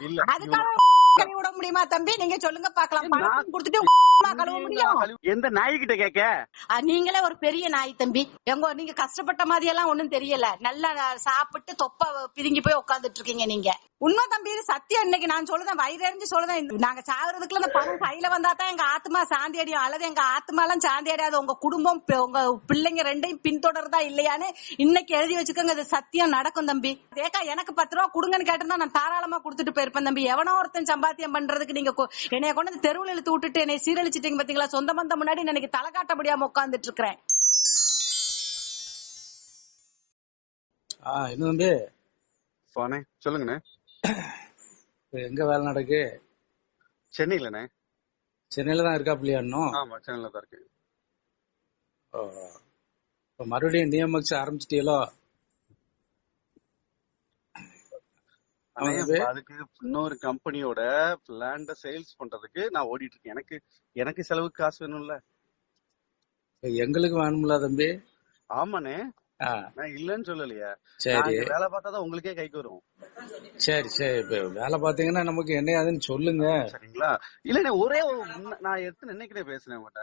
இல்ல அதுக்காக கழுவி விட முடியுமா தம்பி? நீங்க சொல்லுங்க பாக்கலாம். பணம் கொடுத்துட்டு கழுவ முடியும்? எந்த நாய்கிட்ட கேட்க? நீங்களே ஒரு பெரிய நாய் தம்பி. நீங்க கஷ்டப்பட்ட மாதிரி எல்லாம் ஒண்ணும் தெரியல. நல்லா சாப்பிட்டு தொப்ப பிதுங்கி போய் உட்கார்ந்துட்டு இருக்கீங்க நீங்க. உண்மை தம்பி, இது சத்தியம். இன்னைக்கு நான் சொல்லுதேன், வயிறறிஞ்சு சொல்லுதேன். நாங்க சாகுறதுக்குள்ள இந்த பணம் கையில வந்தா தான் எங்க ஆத்மா சாந்தி அடையும். அல்லது எங்க ஆத்மா எல்லாம் சாந்தி அடையாது. உங்க குடும்பம் உங்க பிள்ளைங்க ரெண்டையும் பின்தொடர்றதா இல்லையான்னு இன்னைக்கு எழுதி வச்சுக்கோங்க. இது சத்தியம் நடக்கும் தம்பி. ஏக்கா எனக்கு 10 ரூபா கொடுங்கன்னு கேட்டிருந்தா நான் தாராளமா கொடுத்துட்டு போயிருப்பேன் தம்பி. எவனோ ஒருத்தன் சம்பாத்தியம் பண்றதுக்கு நீங்க என்னைய கொண்டு தெருவில் இழுத்து விட்டுட்டு என்னை சீரழிச்சிட்டீங்க பாத்தீங்களா? சொந்த பந்தம் முன்னாடி எனக்கு தலை காட்ட முடியாம உட்கார்ந்துட்டு இருக்கிறேன். என்ன தம்பி சொல்லுங்கண்ணே. எங்க வேலை நடக்கு? சென்னையிலண்ணே. சென்னையில தான் இருக்காப்லையா இன்னும்? ஆமா, சென்னையில தான் இருக்கு. மறுபடியும் டிஎம்எக்ஸ் ஆரம்பிச்சிட்டீங்களோ? அதுக்கு இன்னொரு கம்பெனியோட லேண்ட சேல்ஸ் பண்றதுக்கு நான் ஓடிட்டு இருக்கேன். எனக்கு செலவுக்கு காசு வேணும்ல. எங்களுக்கு வேணும்ல தம்பி? ஆமாண்ணே, நான் இல்லன்னு சொல்லலையா. சரி, வேலை பார்த்தாதான் உங்களுக்கே கைக்கு வரும். சரி சரி. இப்ப வேலை பாத்தீங்கன்னா நமக்கு என்ன ஆகுதுன்னு சொல்லுங்க. சரிங்களா? இல்ல ஒரே நான் என்னைக்கிட்டே பேசுனேன் உங்ககிட்ட.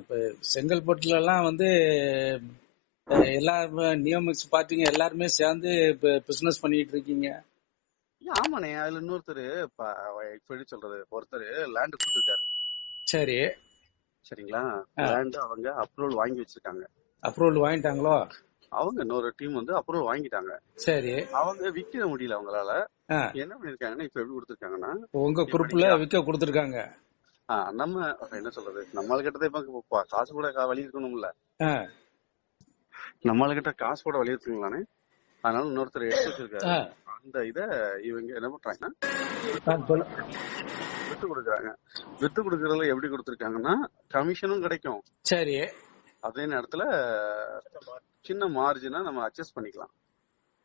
இப்ப செங்கல்பட்டுல எல்லாம் எல்லா நியோமிக்ஸ் பார்ட்டிங்க எல்லாருமே சேர்ந்து பிசினஸ் பண்ணிட்டு இருக்கீங்க. ஆமாண்ணே, அதுல இன்னொருத்தர் எப்படி சொல்றது, ஒருத்தர் லேண்ட் கொடுத்துருக்காரு. சரி, சரிங்களா? லேண்ட் அவங்க அப்ரூவல் வாங்கி வச்சிருக்காங்க. அப்ரூவல் வாங்கிட்டாங்களோ? அவங்க இன்னொரு டீம் அப்ரூவல் வாங்கிட்டாங்க. சரி, அவங்க விற்க முடியல. அவங்களால என்ன பண்ணிருக்காங்கன்னா, இப்ப எப்படி கொடுத்துருக்காங்கன்னா, உங்க குரூப்ல விற்க கொடுத்துருக்காங்க. நம்ம என்ன சொல்றது, நம்மள்கிட்ட இப்ப காசு கூட வழி இருக்கணும்ல. நம்மள்கிட்ட காசு கூட வழி இருக்குங்களானே. அதனால இன்னொருத்தர் எடுத்து வச்சிருக்காரு. அந்த இத இவங்க என்ன பண்றாங்கன்னா, வித்து கொடுக்குறாங்க. வித்து கொடுக்கறதுல எப்படி கொடுத்துருக்காங்கன்னா, கமிஷனும் கிடைக்கும். சரி, அதே நேரத்துல சின்ன மார்ஜினா நம்ம அட்ஜஸ்ட் பண்ணிக்கலாம்.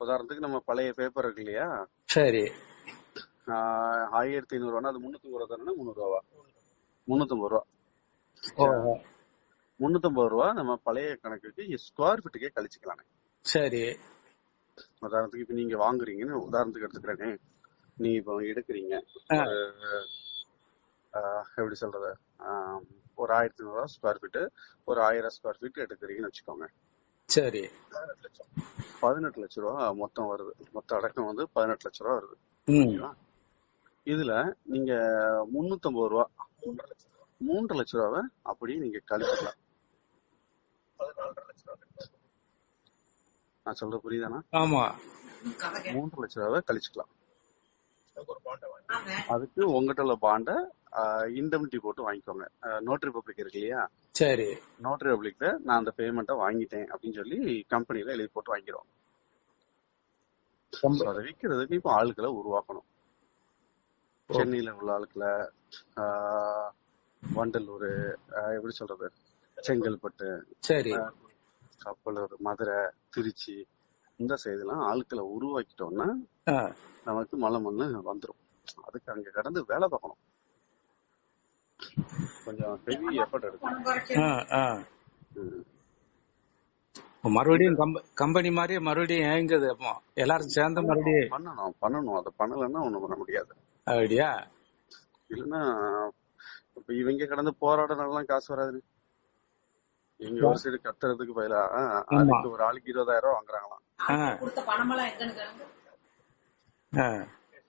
உதாரணத்துக்கு நம்ம பழைய பேப்பர் இருக்கு இல்லையா? சரி, 1500 அது 350 ரூபா தானே? 300 ரூபா, 350 ரூபா. 350 ரூபா நம்ம பழைய கணக்குக்கு ஸ்கொயர் ஃபீட்டுக்கே கழிச்சுக்கலாம். சரி, உதாரணத்துக்கு இப்ப நீங்க வாங்குறீங்கன்னு உதாரணத்துக்கு எடுத்துக்கிறேனே. நீ இப்ப எடுக்கிறீங்க, எப்படி சொல்றது, ஒரு 1500 ஸ்கொயர் ஃபீட், ஒரு 1000 ஸ்கொயர் ஃபீட் எடுக்கிறீங்கன்னு வச்சுக்கோங்க. சரி, 18 லட்சம் ரூபா மொத்தம் வருது. மொத்த அடக்கம் 18 லட்சம் ரூபா வருது. இதுல நீங்க 350 ரூபா, 3 லட்சம் ரூபாவை அப்படியே நீங்க கழிச்சுக்கலாம். நான் சொல்ற புரியுதானா? ஆமா, 3 லட்சம் ரூபாவை கழிச்சுக்கலாம். அதுக்கு உங்ககிட்ட உள்ள பாண்ட இண்டெம்னிட்டி போட்டு வாங்கிக்கோங்க. நோட்டரி பப்ளிக் இருக்கு இல்லையா? சரி, நோட்டரி பப்ளிக்ல நான் அந்த பேமெண்ட்டை வாங்கிட்டேன் அப்படின்னு சொல்லி கம்பெனில எழுதி போட்டு வாங்கிடுவோம். அதை விற்கிறதுக்கு இப்போ ஆளுக்களை உருவாக்கணும். சென்னையில உள்ள ஆளுக்களை, வண்டலூர், எப்படி சொல்றது, செங்கல்பட்டு, சரி, கப்பலூர், மதுரை, திருச்சி, இந்த சைடுலாம் ஆட்களை உருவாக்கிட்டோம்னா நமக்கு மலை மண்ணு வந்துடும். அதுக்கு அங்க கடந்து வேலை பார்க்கணும். கொஞ்சம் ஹெவி எஃபர்ட் எடுக்கணும். மறுபடியும் கம்பெனி மாதிரி மறுபடியும் ஏங்குது. அப்போ எல்லாரும் சேர்ந்த மறுபடியும் பண்ணணும். அதை பண்ணலன்னா ஒண்ணும் பண்ண முடியாது. அப்படியா? இல்லன்னா இப்ப இவங்க கடந்து போராடலாம் காசு வராது. எங்க ஒரு சைடு கத்துறதுக்கு பதிலா அதுக்கு ஒரு ஆளுக்கு 20,000 ரூபாய் வாங்குறாங்களாம்.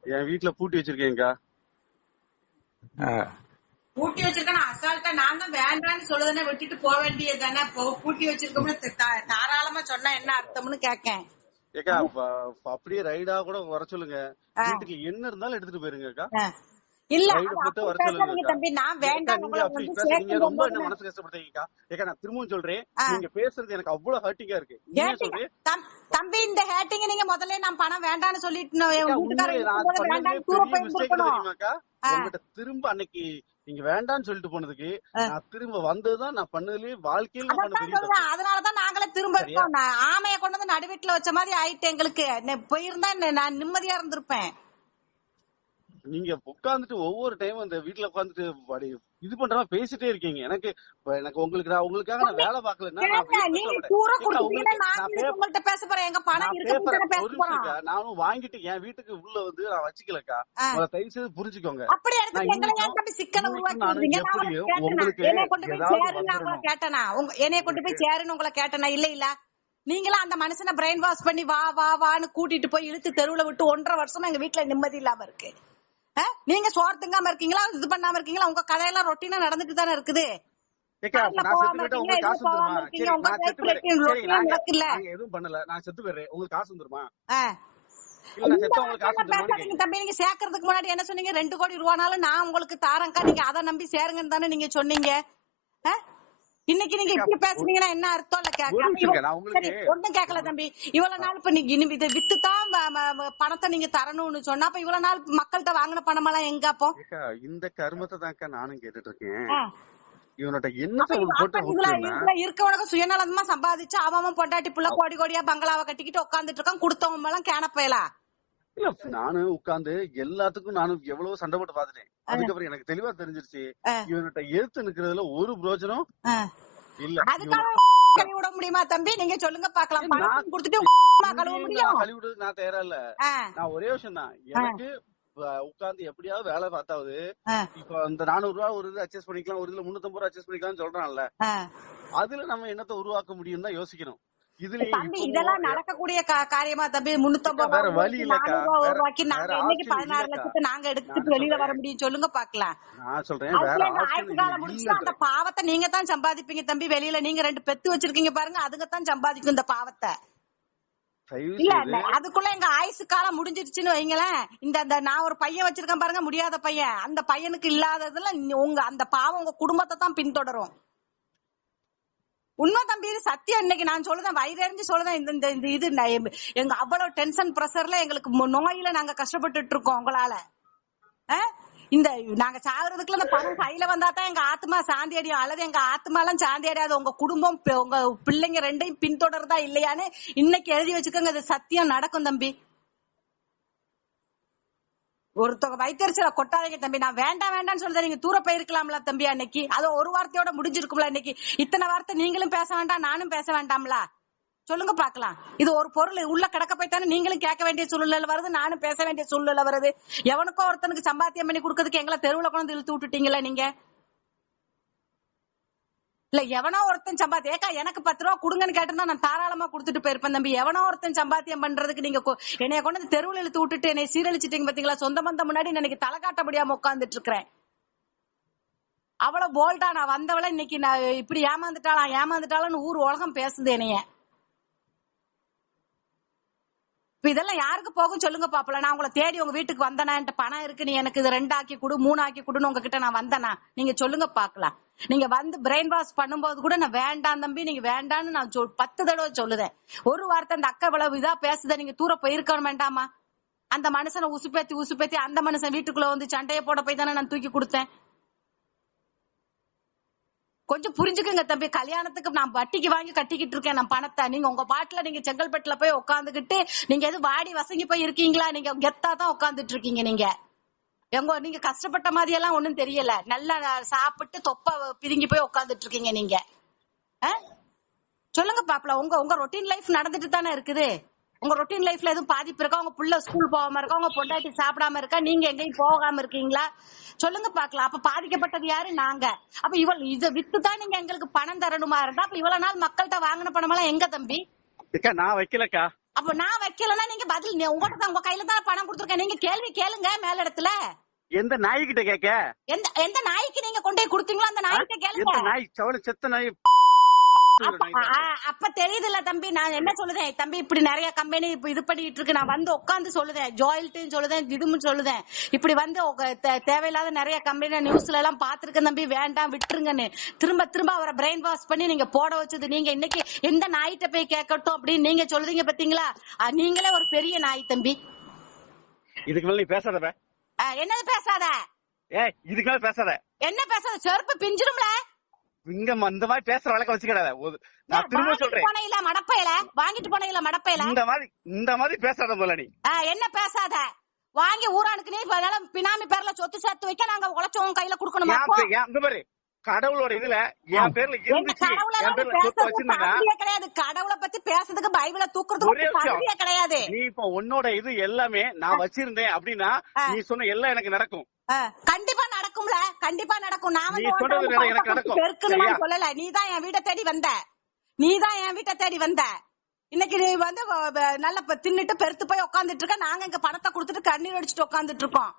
என் வீட்டுல பூட்டி வச்சிருக்கேன்க்கா. பூட்டி வச்சிருக்கேன் அசால்ட்டா. நான் தான் வேண்டான்னு சொல்லுதானே, விட்டுட்டு போக வேண்டியது தானே. பூட்டி வச்சிருக்கோம்னு தாராளமா சொன்னா என்ன அர்த்தம்னு கேக்கேன். ஏக்கா, அப்படியே ரைடா கூட வர சொல்லுங்க. வீட்டுக்கு என்ன இருந்தாலும் எடுத்துட்டு போயிருங்கக்கா. இல்ல தம்பி, நான் வேண்டாம். ரொம்ப என்ன மனசு கஷ்டப்படுத்தீங்கக்கா. ஏக்கா, நான் திரும்பவும் சொல்றேன், நீங்க பேசுறது எனக்கு அவ்வளவு ஹர்ட்டிங்கா இருக்கு. தம்பி, இந்த ஹேட்டிங்க நீங்க முதல்ல நான் பணம் வேண்டான்னு சொல்லிட்டு திரும்ப அன்னைக்கு நீங்க வேண்டான்னு சொல்லிட்டு போனதுக்கு நான் திரும்ப வந்ததுதான் நான் பண்ணதுலயே வாழ்க்கையில. அதனாலதான் நாங்களே திரும்ப இருக்கோம். ஆமைய கொண்டு வந்து நடுவீட்டுல வச்ச மாதிரி ஆயிட்டு எங்களுக்கு. போயிருந்தா நான் நிம்மதியா இருந்திருப்பேன். நீங்க உட்கார்ந்துட்டு ஒவ்வொரு டைம் அந்த வீட்டுல உட்கார்ந்துட்டு இது பண்ற பேசிட்டே இருக்கீங்க. எனக்கு உங்களுக்கு நான் உங்களுக்காக நான் வேலை பாக்கலன்னா உங்கள்ட்ட பேச போறேன். எங்க பணம் இருக்கு நானும் வாங்கிட்டு என் வீட்டுக்கு உள்ள வந்து நான் வச்சுக்கலக்கா. தயவு செய்து புரிஞ்சுக்கோங்க. அப்படி சிக்கலை உருவாக்கி உங்களுக்கு கேட்டனா என்னைய கொண்டு போய் சேருன்னு உங்களை கேட்டனா? இல்ல இல்ல, நீங்களும் அந்த மனுஷனை பிரெயின் வாஷ் பண்ணி வா வா வான்னு கூட்டிட்டு போய் இழுத்து தெருவுல விட்டு 1.5 வருஷமா எங்க வீட்டுல நிம்மதி இல்லாம இருக்கு. நீங்க சோறு திங்காம இருக்கீங்களா, இது பண்ணாம இருக்கீங்களா? உங்க கதையெல்லாம் ரொட்டீனா நடந்துட்டு தானே இருக்குது. எதுவும் பண்ணல, நான் செத்து போயிடுறேன், உங்களுக்கு காசு வந்துருமா? தம்பி நீங்க சேர்க்கறதுக்கு முன்னாடி என்ன சொன்னீங்க? 2 கோடி ரூபானாலும் நான் உங்களுக்கு தாரங்கா, நீங்க அதை நம்பி சேருங்கன்னு தானே நீங்க சொன்னீங்க. இன்னைக்கு நீங்க இப்படி பேசுனீங்கன்னா என்ன அர்த்தம்? ஒண்ணும் கேட்கல தம்பி. இவ்வளவு நாள் இப்ப நீங்க இதை வித்துதான் பணத்தை நீங்க தரணும்னு சொன்னா, அப்ப இவ்வளவு நாள் மக்கள்கிட்ட வாங்கின பணமெல்லாம் எங்க? அப்போ இந்த கருமத்தை தான்க்கா நானும் கேட்டுட்டு இருக்கேன். இவனோட என்ன இருக்கவனுக்கு சுயநலமா சம்பாதிச்சு அவன் பொண்டாட்டி புள்ள கோடி கோடியா பங்களாவை கட்டிக்கிட்டு உட்காந்துட்டு இருக்கான். கொடுத்தவங்க எல்லாம் கேனப்பயலா. இல்ல நானும் உட்கார்ந்து எல்லாத்துக்கும் நானும் எவ்வளவு சண்டை போட்டு பாத்துட்டேன். அதுக்கப்புறம் எனக்கு தெளிவா தெரிஞ்சிருச்சு, இவன்கிட்ட எடுத்து நிக்கிறதுல ஒரு பிரயோஜனம் இல்ல. கழுவி விட முடியுமா தம்பி? நீங்க சொல்லுங்க பாக்கலாம். பணம் கொடுத்துட்டு கழுவி விடுறது நான் தயாரா இல்ல. நான் ஒரே விஷயம் தான், எனக்கு உட்கார்ந்து எப்படியாவது வேலை பார்த்தாவது இப்ப அந்த 400 ரூபாய் ஒரு இது அட்ஜஸ்ட் பண்ணிக்கலாம், ஒரு இதுல 350 ரூபாய் அட்ஜஸ்ட் பண்ணிக்கலாம் சொல்றான்ல, அதுல நம்ம என்னத்த உருவாக்க முடியும் தான் யோசிக்கணும். இதெல்லாம் நடக்கக்கூடிய காரியமா தம்பி? 350 ரூபாய்க்கு நாங்க இன்னைக்கு 16 லட்சத்தை நாங்க எடுத்துட்டு வெளியில வர முடியும்? சொல்லுங்க பாக்கலாம். நான் சொல்றேன், ஆயுசு காலம் முடிச்சு அந்த பாவத்தை நீங்க தான் சம்பாதிப்பீங்க தம்பி. வெளியில நீங்க 2 பெத்து வச்சிருக்கீங்க பாருங்க, அதுங்க தான் சம்பாதிக்கும் இந்த பாவத்தை. இல்ல அதுக்குள்ள எங்க ஆயுசு காலம் முடிஞ்சிருச்சுன்னு வைங்களேன். இந்த நான் ஒரு பையன் வச்சிருக்கேன் பாருங்க, முடியாத பையன், அந்த பையனுக்கு இல்லாததுல உங்க அந்த பாவம் உங்க குடும்பத்தை தான் பின்தொடரும். உண்மை தம்பி, சத்தியம். இன்னைக்கு நான் சொல்லுதேன், வயிறறிஞ்சு சொல்லுதேன். இந்த இது எங்க அவ்வளவு டென்ஷன் பிரஷர்ல எங்களுக்கு நோயில நாங்க கஷ்டப்பட்டுட்டு இருக்கோம் உங்களால. இந்த நாங்க சாகுறதுக்குள்ள இந்த பணம் கையில வந்தாதான் எங்க ஆத்மா சாந்தி அடையும், அல்லது எங்க ஆத்மா எல்லாம் சாந்தி அடையாது. உங்க குடும்பம் உங்க பிள்ளைங்க 2ஐயும் பின்தொடர்றதா இல்லையான்னு இன்னைக்கு எழுதி வச்சுக்கோங்க. இது சத்தியம் நடக்கும் தம்பி. ஒருத்தவங்க வைத்தறிச்சல கொட்டாதீங்க தம்பி. நான் வேண்டாம் வேண்டாம்னு சொல்றேன், நீங்க தூர போயிருக்கலாம்ல தம்பி அன்னைக்கு. அது ஒரு வார்த்தையோட முடிஞ்சிருக்கும்ல. இன்னைக்கு இத்தனை வார்த்தை நீங்களும் பேச வேண்டாம், நானும் பேச வேண்டாம்ல? சொல்லுங்க பாக்கலாம். இது ஒரு பொருள் உள்ள கிடக்க போய்த்தானே நீங்களும் கேட்க வேண்டிய சூழ்நிலை வருது, நானும் பேச வேண்டிய சூழ்நிலை வருது. எவனுக்கோ ஒருத்தனுக்கு சம்பாத்தியம் பண்ணி கொடுக்கறதுக்கு எங்களை தெருவுல கொண்டு இழுத்து விட்டுட்டீங்களா நீங்க? இல்ல எவனோ ஒருத்தன் சம்பாத்தியம் ஏக்கா எனக்கு 10 ரூபா கொடுங்கன்னு கேட்டிருந்தா நான் தாராளமா கொடுத்துட்டு போயிருப்பேன் தம்பி. எவனோ ஒருத்தன் சம்பாத்தியம் பண்றதுக்கு நீங்க என்னைய கொண்டு தெருவுல இழுத்து விட்டுட்டு என்னை சீரழிச்சிட்டீங்க பாத்தீங்களா? சொந்த பந்தம் முன்னாடி எனக்கு தலை காட்ட முடியாம உட்கார்ந்துட்டு இருக்கிறேன். அவ்வளவு போல்டா நான் வந்தவள இன்னைக்கு நான் இப்படி ஏமாந்துட்டாளான்னு ஊர் உலகம் பேசுது என்னைய. இதெல்லாம் யாருக்கு போகும் சொல்லுங்க பாப்பல? நான் உங்களை தேடி உங்க வீட்டுக்கு வந்தனா, என்கிட்ட பணம் இருக்கு, நீ எனக்கு இது 2 ஆக்கி கொடு 3 ஆக்கி கொடுன்னு உங்ககிட்ட நான் வந்தனா? நீங்க சொல்லுங்க பாக்கலாம். நீங்க வந்து பிரெயின் வாஷ் பண்ணும்போது கூட நான் வேண்டாம் தம்பி, நீங்க வேண்டான்னு நான் 10 தடவை சொல்லுதேன். ஒரு வார்த்தை அந்த அக்கா இவ்வளவு இதா பேசுத, நீங்க தூர போயிருக்க வேண்டாமா? அந்த மனுஷனை உசுப்பேத்தி அந்த மனுஷன் வீட்டுக்குள்ள வந்து சண்டையை போட போய் தானே நான் தூக்கி கொடுத்தேன். கொஞ்சம் புரிஞ்சுக்குங்க தம்பி. கல்யாணத்துக்கு நான் வட்டிக்கு வாங்கி கட்டிக்கிட்டு இருக்கேன் நான் பணத்தை. நீங்க உங்க பாட்டுல நீங்க செங்கல்பட்டுல போய் உட்காந்துக்கிட்டு நீங்க எதுவும் வாடி வசங்கி போய் இருக்கீங்களா? நீங்க கெத்தா தான் உட்காந்துட்டு இருக்கீங்க. நீங்க கஷ்டப்பட்ட மாதிரி எல்லாம் ஒண்ணும் தெரியல. நல்லா சாப்பிட்டு தொப்ப பிரிங்கி போய் உட்காந்துட்டு இருக்கீங்க நீங்க. சொல்லுங்க பாப்பல, உங்க ரொட்டீன் லைஃப் நடந்துட்டு தானே இருக்குது. உங்க ரொட்டீன் லைஃப்ல எதுவும் பாதிப்பு இருக்கா? உங்க புள்ள ஸ்கூல் போகாம இருக்கா? உங்க பொண்டாட்டி சாப்பிடாம இருக்கா? நீங்க எங்கேயும் போகாம இருக்கீங்களா? சொல்லுங்க பாக்கலாம். அப்ப பாதிக்கப்பட்டது யாரு? நாங்க. அப்ப இதை வித்துதான் நீங்க எங்களுக்கு பணம் தரணுமா இருந்தா, அப்ப இவ்வளவு நாள் மக்கள்கிட்ட வாங்கின பணம் எல்லாம் எங்க தம்பி? நான் வைக்கலக்கா. அப்ப நான் வைக்கலன்னா நீங்க பதில் உங்ககிட்ட தான், உங்க கையில தான் பணம் கொடுத்துருக்கேன். நீங்க கேள்வி கேளுங்க மேல இடத்துல. எந்த நாய்கிட்ட கேட்க? எந்த நாய்க்கு நீங்க கொண்டு போய் கொடுத்தீங்களோ அந்த நாய்கிட்ட கேளுங்க. நாய் சவள செத்த நாய். அப்ப தெரியுதுல்ல தம்பி, நான் என்ன சொல்லுதேன் தம்பி, இப்படி நிறைய கம்பெனி இது பண்ணிட்டு இருக்கு. நான் வந்து உட்காந்து சொல்லுதேன், ஜாயில்ட்டும் சொல்லுதேன், இதுவும் சொல்லுதேன். இப்படி வந்து தேவையில்லாத நிறைய கம்பெனி நியூஸ்ல எல்லாம் பாத்துருக்கேன் தம்பி. வேண்டாம் விட்டுருங்கன்னு திரும்ப அவரை பிரெயின் வாஷ் பண்ணி நீங்க போட வச்சது நீங்க. இன்னைக்கு எந்த நாய்கிட்ட போய் கேட்கட்டும் அப்படின்னு நீங்க சொல்லுதீங்க பாத்தீங்களா? நீங்களே ஒரு பெரிய நாய் தம்பி. இதுக்கு மேல நீ பேசாத. என்னது பேசாத? இதுக்கு மேல பேசாத. என்ன பேசாத? செருப்பு பிஞ்சிரும்ல. இங்க இந்த மாதிரி பேசுற வழக்கம் வச்சுக்கிடாத. நான் திரும்ப சொல்றேன், வாங்கிட்டு போனீங்களா மடப்பையில? இந்த மாதிரி பேசாத போல நீ. என்ன பேசாத? வாங்கி ஊரானுக்கு நீ பினாமி சொத்து சேர்த்து வைக்க நாங்க உழைச்சவங்க கையில கொடுக்கணுமா? இந்த மாதிரி கடவுளோட இதுல என் பேர்ல இருந்துச்சு, என் பேர்ல சொத்து வச்சிருந்தா கிடையாது. கடவுளை பத்தி பேசுறதுக்கு பைபிள தூக்குறதுக்கு தகுதியே கிடையாது. நீ இப்ப உன்னோட இது எல்லாமே நான் வச்சிருந்தேன் அப்படின்னா நீ சொன்ன எல்லாம் எனக்கு நடக்கும். கண்டிப்பா நடக்கும்ல, கண்டிப்பா நடக்கும். நான் நீ சொல்றது எனக்கு நடக்கும். சொல்லல, நீதான் என் வீட்டை தேடி வந்த, நீதான் என் வீட்டை தேடி வந்த. இன்னைக்கு நீ வந்து நல்லா தின்னுட்டு பெருத்து போய் உட்காந்துட்டு இருக்க. நாங்க இங்க பணத்தை கொடுத்துட்டு கண்ணீர் அடிச்சுட்டு உட்காந்துட்டு இருக்கோம்.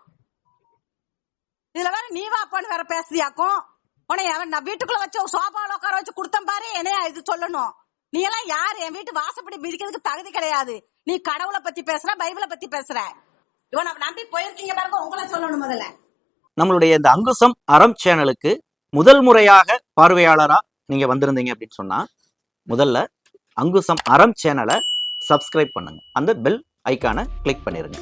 இதுல வேற நீ வாப்பான்னு வேற பேசுதியாக்கும். உனைய நான் வீட்டுக்குள்ள வச்சு சோபால உட்கார வச்சு கொடுத்தேன் பாரு, என்னையா இது சொல்லணும்? நீ எல்லாம் யாரு? என் வீட்டு வாசப்படி மிதிக்கிறதுக்கு தகுதி கிடையாது. நீ கடவுளை பத்தி பேசுற, பைபிளை பத்தி பேசுற. இவனை நம்பி போயிருக்கீங்க பாருங்க, உங்களை சொல்லணும் முதல்ல. நம்மளுடைய இந்த அங்குசம் அறம் சேனலுக்கு முதல் முறையாக பார்வையாளரா நீங்க வந்திருந்தீங்க அப்படின்னு சொன்னா, முதல்ல அங்குசம் அறம் சேனலை சப்ஸ்கிரைப் பண்ணுங்க, அந்த பெல் ஐக்கானை கிளிக் பண்ணிருங்க.